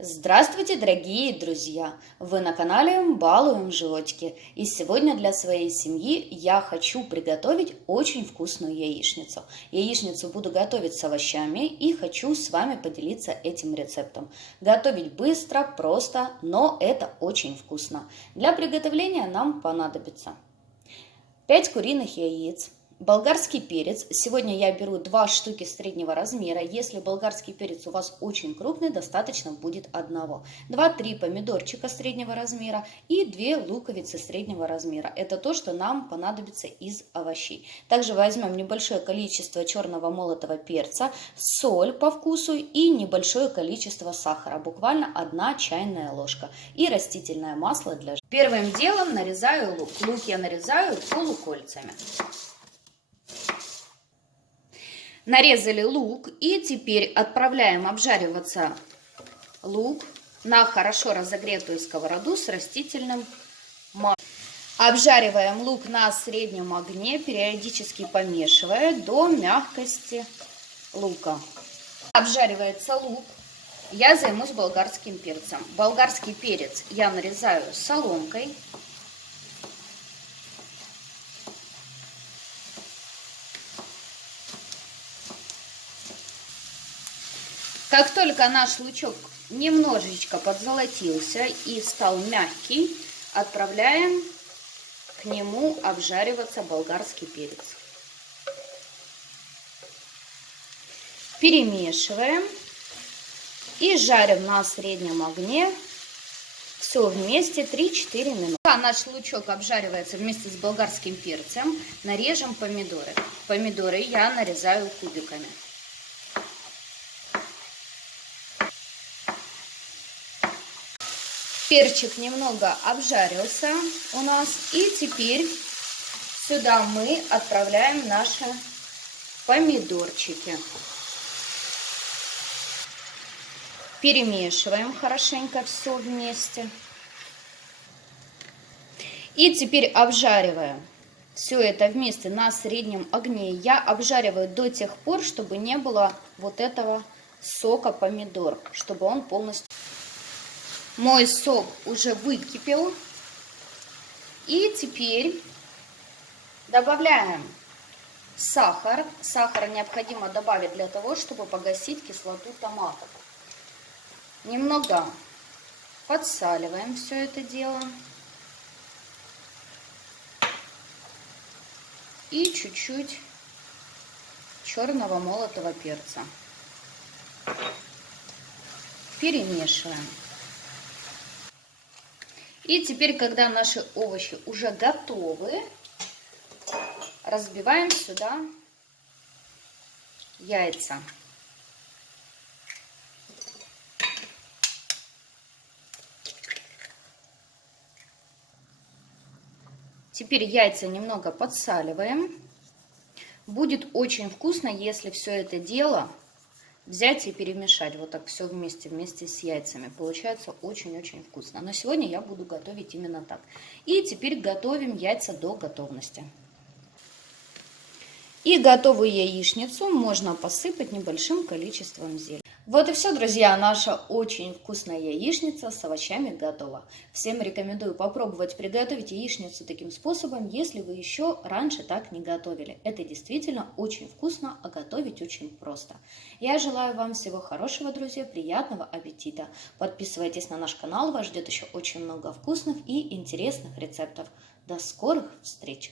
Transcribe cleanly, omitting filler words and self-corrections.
Здравствуйте, дорогие друзья! Вы на канале Балуем животики. И сегодня для своей семьи я хочу приготовить очень вкусную яичницу. Яичницу буду готовить с овощами и хочу с вами поделиться этим рецептом. Готовить быстро, просто, но это очень вкусно. Для приготовления нам понадобится 5 куриных яиц, болгарский перец. Сегодня я беру 2 штуки среднего размера. Если болгарский перец у вас очень крупный, достаточно будет одного. 2-3 помидорчика среднего размера и 2 луковицы среднего размера. Это то, что нам понадобится из овощей. Также возьмем небольшое количество черного молотого перца, соль по вкусу и небольшое количество сахара, буквально 1 чайная ложка. И растительное масло для жарки. Первым делом нарезаю лук. Лук я нарезаю полукольцами. Нарезали лук и теперь отправляем обжариваться лук на хорошо разогретую сковороду с растительным маслом. Обжариваем лук на среднем огне, периодически помешивая до мягкости лука. Обжаривается лук, я займусь болгарским перцем. Болгарский перец я нарезаю соломкой. Как только наш лучок немножечко подзолотился и стал мягкий, отправляем к нему обжариваться болгарский перец. Перемешиваем и жарим на среднем огне все вместе 3-4 минуты. Пока наш лучок обжаривается вместе с болгарским перцем, нарежем помидоры. Помидоры я нарезаю кубиками. Перчик немного обжарился у нас, и теперь сюда мы отправляем наши помидорчики. Перемешиваем хорошенько все вместе. И теперь обжариваем все это вместе на среднем огне. Я обжариваю до тех пор, чтобы не было вот этого сока помидор, чтобы он полностью... Мой сок уже выкипел. И теперь добавляем сахар. Сахар необходимо добавить для того, чтобы погасить кислоту томатов. Немного подсаливаем все это дело. И чуть-чуть черного молотого перца. Перемешиваем. И теперь, когда наши овощи уже готовы, разбиваем сюда яйца. Теперь яйца немного подсаливаем. Будет очень вкусно, если все это дело взять и перемешать вот так все вместе с яйцами. Получается очень-очень вкусно. Но сегодня я буду готовить именно так. И теперь готовим яйца до готовности. И готовую яичницу можно посыпать небольшим количеством зелени. Вот и все, друзья, наша очень вкусная яичница с овощами готова. Всем рекомендую попробовать приготовить яичницу таким способом, если вы еще раньше так не готовили. Это действительно очень вкусно, а готовить очень просто. Я желаю вам всего хорошего, друзья, приятного аппетита. Подписывайтесь на наш канал, вас ждет еще очень много вкусных и интересных рецептов. До скорых встреч!